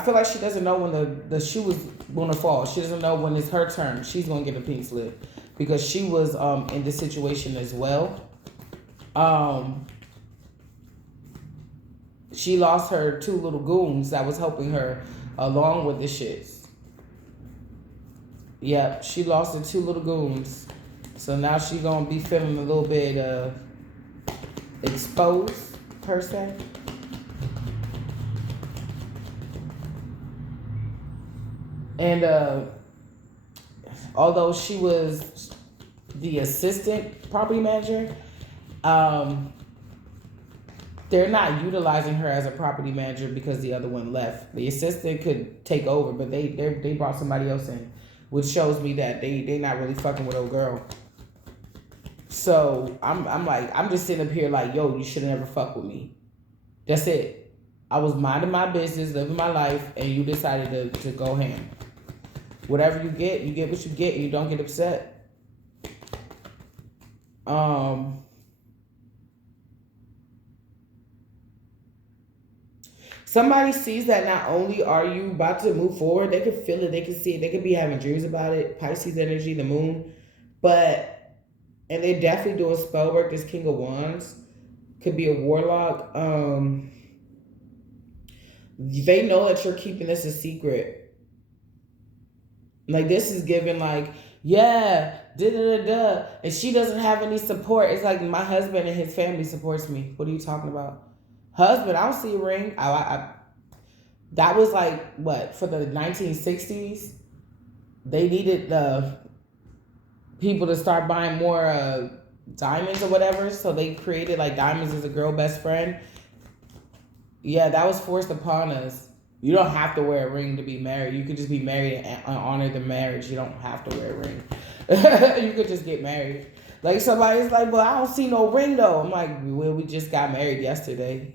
feel like she doesn't know when the shoe is going to fall. She doesn't know when it's her turn. She's going to get a pink slip because she was in this situation as well. She lost her 2 little goons that was helping her along with the shits. Yep, she lost her 2 little goons. So now she's going to be feeling a little bit exposed, per se. And although she was the assistant property manager, they're not utilizing her as a property manager because the other one left. The assistant could take over, but they brought somebody else in, which shows me that they not really fucking with old girl. So I'm just sitting up here like, yo, you should have never fucked with me. That's it. I was minding my business, living my life, and you decided to go ham. Whatever you get what you get, and you don't get upset. Somebody sees that not only are you about to move forward, they can feel it, they can see it, they could be having dreams about it. Pisces energy, the moon. And they're definitely doing spell work. This King of Wands could be a warlock. They know that you're keeping this a secret. Like, this is given like, yeah, da-da-da-da. And she doesn't have any support. It's like my husband and his family supports me. What are you talking about? Husband, I don't see a ring. That was like, what, for the 1960s? They needed the people to start buying more diamonds or whatever. So they created like diamonds as a girl best friend. Yeah, that was forced upon us. You don't have to wear a ring to be married. You could just be married and honor the marriage. You don't have to wear a ring. You could just get married. Like somebody's like, but I don't see no ring though. I'm like, well, we just got married yesterday.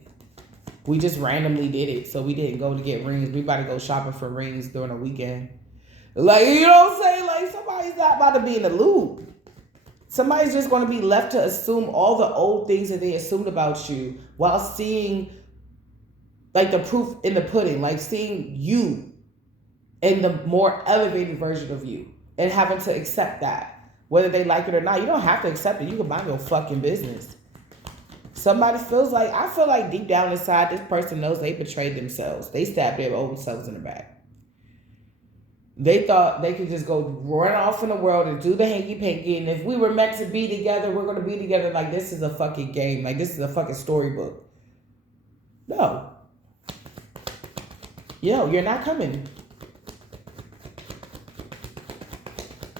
We just randomly did it. So we didn't go to get rings. We about to go shopping for rings during the weekend. Like, you know what I'm saying? Like somebody's not about to be in the loop. Somebody's just going to be left to assume all the old things that they assumed about you while seeing like the proof in the pudding, like seeing you in the more elevated version of you and having to accept that, whether they like it or not. You don't have to accept it. You can mind your fucking business. Somebody feels like, I feel like deep down inside, this person knows they betrayed themselves. They stabbed their own selves in the back. They thought they could just go run off in the world and do the hanky-panky, and if we were meant to be together, we're going to be together. Like, this is a fucking game. Like, this is a fucking storybook. No. Yo, you're not coming.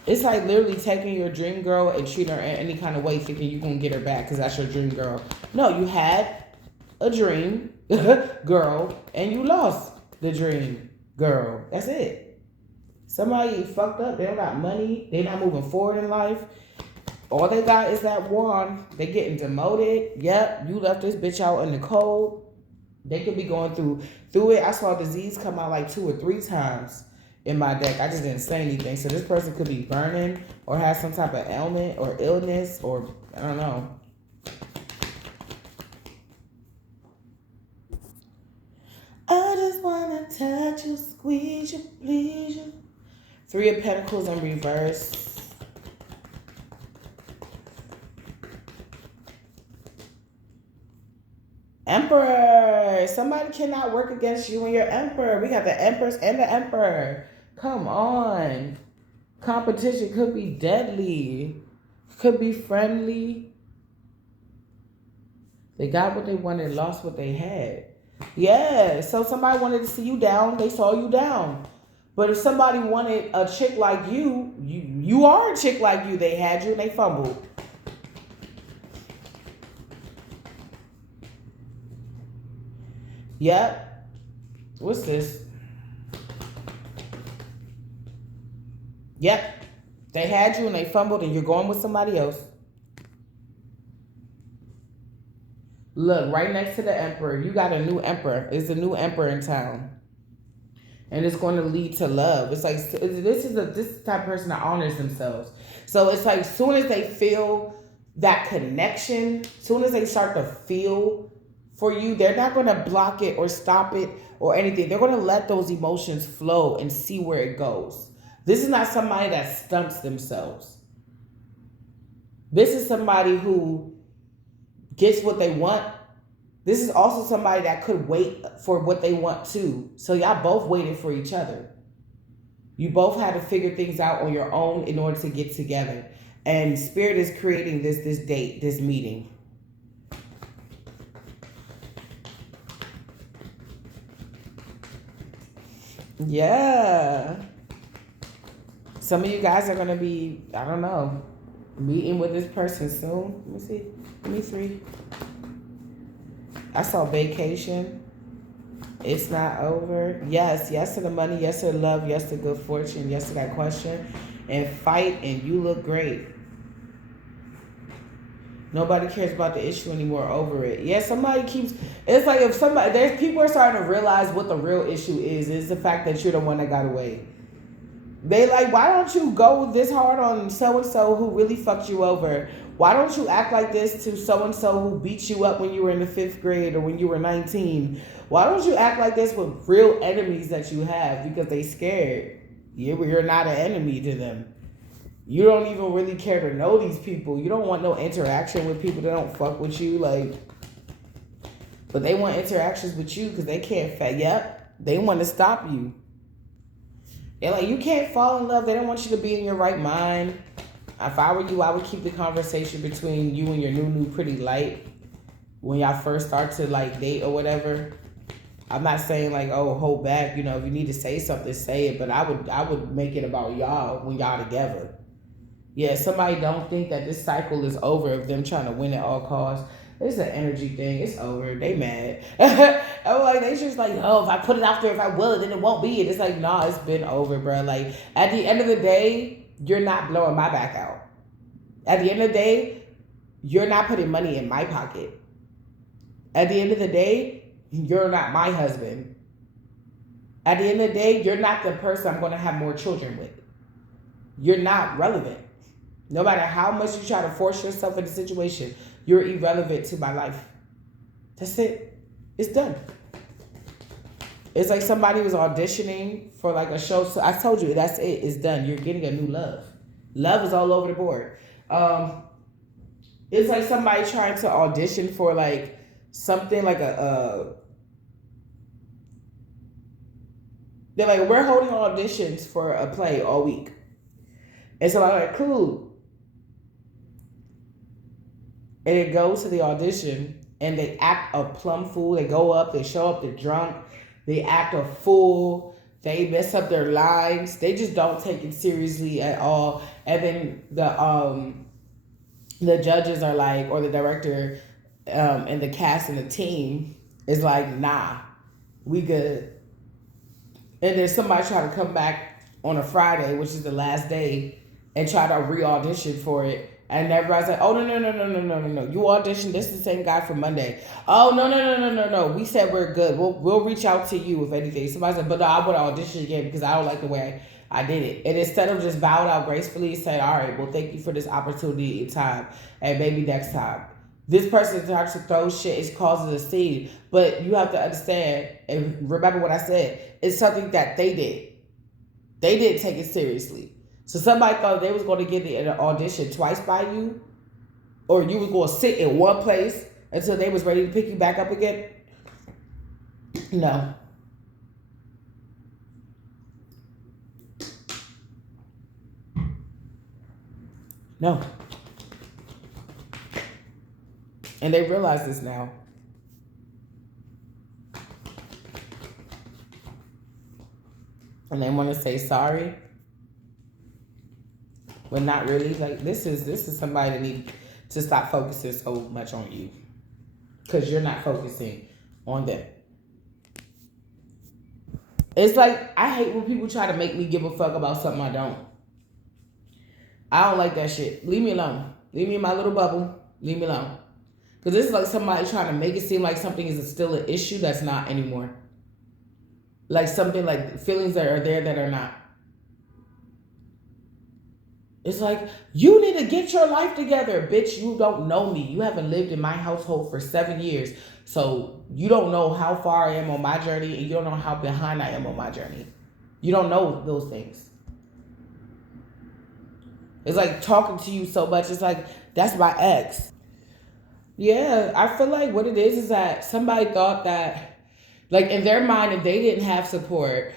It's like literally taking your dream girl and treating her in any kind of way thinking you're going to get her back because that's your dream girl. No, you had a dream girl and you lost the dream girl. That's it. Somebody fucked up. They don't got money. They not moving forward in life. All they got is that wand. They getting demoted. Yep, you left this bitch out in the cold. They could be going through it. I saw disease come out like 2 or 3 times in my deck. I just didn't say anything. So this person could be burning or have some type of ailment or illness or I don't know. I just want to touch you, squeeze you, please you. 3 of Pentacles in reverse. Emperor. Somebody cannot work against you and your Emperor. We got the Empress and the Emperor. Come on. Competition could be deadly. Could be friendly. They got what they wanted, lost what they had. Yeah. So somebody wanted to see you down. They saw you down. But if somebody wanted a chick like you, you are a chick like you. They had you and they fumbled. Yep. What's this? Yep. They had you and they fumbled and you're going with somebody else. Look, right next to the Emperor, you got a new Emperor. There's a new Emperor in town. And it's going to lead to love. It's like, this is the type of person that honors themselves. So it's like, as soon as they feel that connection, as soon as they start to feel for you, they're not going to block it or stop it or anything. They're going to let those emotions flow and see where it goes. This is not somebody that stumps themselves. This is somebody who gets what they want. This is also somebody that could wait for what they want too. So y'all both waited for each other. You both had to figure things out on your own in order to get together. And Spirit is creating this date, this meeting. Yeah. Some of you guys are going to be, I don't know, meeting with this person soon. Let me see. Give me 3. I saw vacation. It's not over. Yes. Yes to the money. Yes to the love. Yes to good fortune. Yes to that question. And fight and you look great. Nobody cares about the issue anymore, over it. Yeah, somebody keeps, it's like if somebody, there's people are starting to realize what the real issue is the fact that you're the one that got away. They like, why don't you go this hard on so-and-so who really fucked you over? Why don't you act like this to so-and-so who beat you up when you were in the 5th grade or when you were 19? Why don't you act like this with real enemies that you have because they scared? You're not an enemy to them. You don't even really care to know these people. You don't want no interaction with people that don't fuck with you. Like, but they want interactions with you because they can't Yep, they want to stop you. They're like, you can't fall in love. They don't want you to be in your right mind. If I were you, I would keep the conversation between you and your new pretty light when y'all first start to like date or whatever. I'm not saying like, oh, hold back. You know, if you need to say something, say it. But I would make it about y'all when y'all together. Yeah, somebody don't think that this cycle is over of them trying to win at all costs. It's an energy thing. It's over. They mad. I'm like, they just like, oh, if I put it out there, if I will it, then it won't be it. It's like, nah, it's been over, bro. Like, at the end of the day, you're not blowing my back out. At the end of the day, you're not putting money in my pocket. At the end of the day, you're not my husband. At the end of the day, you're not the person I'm going to have more children with. You're not relevant. No matter how much you try to force yourself in a situation, you're irrelevant to my life. That's it. It's done. It's like somebody was auditioning for like a show. So I told you, that's it. It's done. You're getting a new love. Love is all over the board. It's like somebody trying to audition for like something like they're like, we're holding auditions for a play all week. And so I'm like, cool. And it goes to the audition and they act a plum fool. They go up, they show up, they're drunk. They act a fool. They mess up their lines. They just don't take it seriously at all. And then the judges are like, or the director and the cast and the team is like, nah, we good. And then somebody try to come back on a Friday, which is the last day, and try to re-audition for it. And everybody's like, oh, no. You auditioned. This is the same guy from Monday. Oh, no. We said we're good. We'll reach out to you if anything. Somebody said, but no, I want to audition again because I don't like the way I did it. And instead of just bowed out gracefully, said, all right, well, thank you for this opportunity and time. And maybe next time. This person tries to throw shit, is causing a scene. But you have to understand, and remember what I said, it's something that they did. They didn't take it seriously. So somebody thought they was going to get an audition twice by you, or you was going to sit in one place until they was ready to pick you back up again. No. No. And they realize this now. And they want to say sorry. But not really. Like, this is somebody that needs to stop focusing so much on you. Because you're not focusing on them. It's like, I hate when people try to make me give a fuck about something I don't. I don't like that shit. Leave me alone. Leave me in my little bubble. Leave me alone. Because this is like somebody trying to make it seem like something is still an issue that's not anymore. Like something like feelings that are there that are not. It's like, you need to get your life together, bitch. You don't know me. You haven't lived in my household for 7 years. So you don't know how far I am on my journey, and you don't know how behind I am on my journey. You don't know those things. It's like talking to you so much. It's like, that's my ex. Yeah, I feel like what it is that somebody thought that, like, in their mind, if they didn't have support,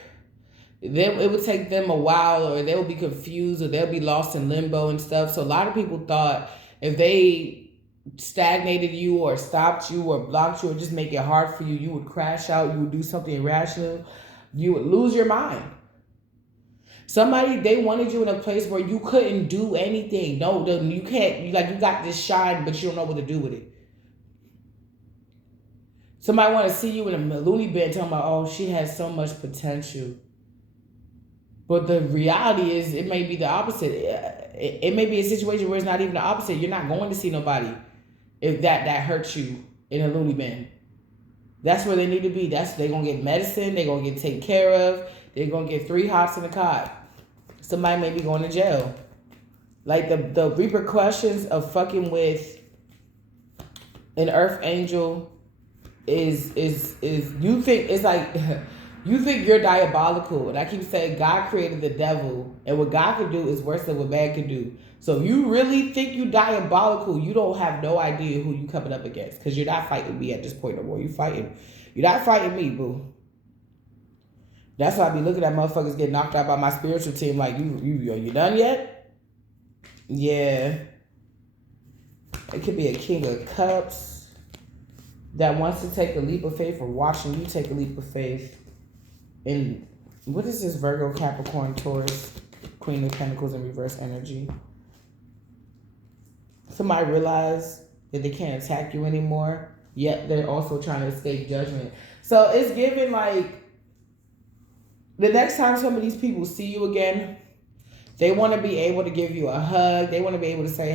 then it would take them a while, or they'll be confused, or they'll be lost in limbo and stuff. So a lot of people thought if they stagnated you or stopped you or blocked you or just make it hard for you, you would crash out, you would do something irrational, you would lose your mind. Somebody, they wanted you in a place where you couldn't do anything. No, you can't. You got this shine, but you don't know what to do with it. Somebody want to see you in a loony bin talking about, oh, she has so much potential. But the reality is, it may be the opposite. It may be a situation where it's not even the opposite. You're not going to see nobody if that hurts you in a loony bin. That's where they need to be. They're going to get medicine. They're going to get taken care of. They're going to get 3 hops in a cot. Somebody may be going to jail. Like the repercussions of fucking with an earth angel is you think it's like you think you're diabolical. And I keep saying God created the devil, and what God can do is worse than what man can do. So if you really think you diabolical, you don't have no idea who you coming up against, because you're not fighting me at this point no more. You're not fighting me, boo. That's why I be looking at motherfuckers get knocked out by my spiritual team like, you done yet? Yeah. It could be a King of Cups that wants to take a leap of faith, or watching you take a leap of faith. And what is this? Virgo, Capricorn, Taurus, Queen of Pentacles in reverse energy. Somebody realize that they can't attack you anymore, yet they're also trying to escape judgment. So it's given like, the next time some of these people see you again, they want to be able to give you a hug. They want to be able to say,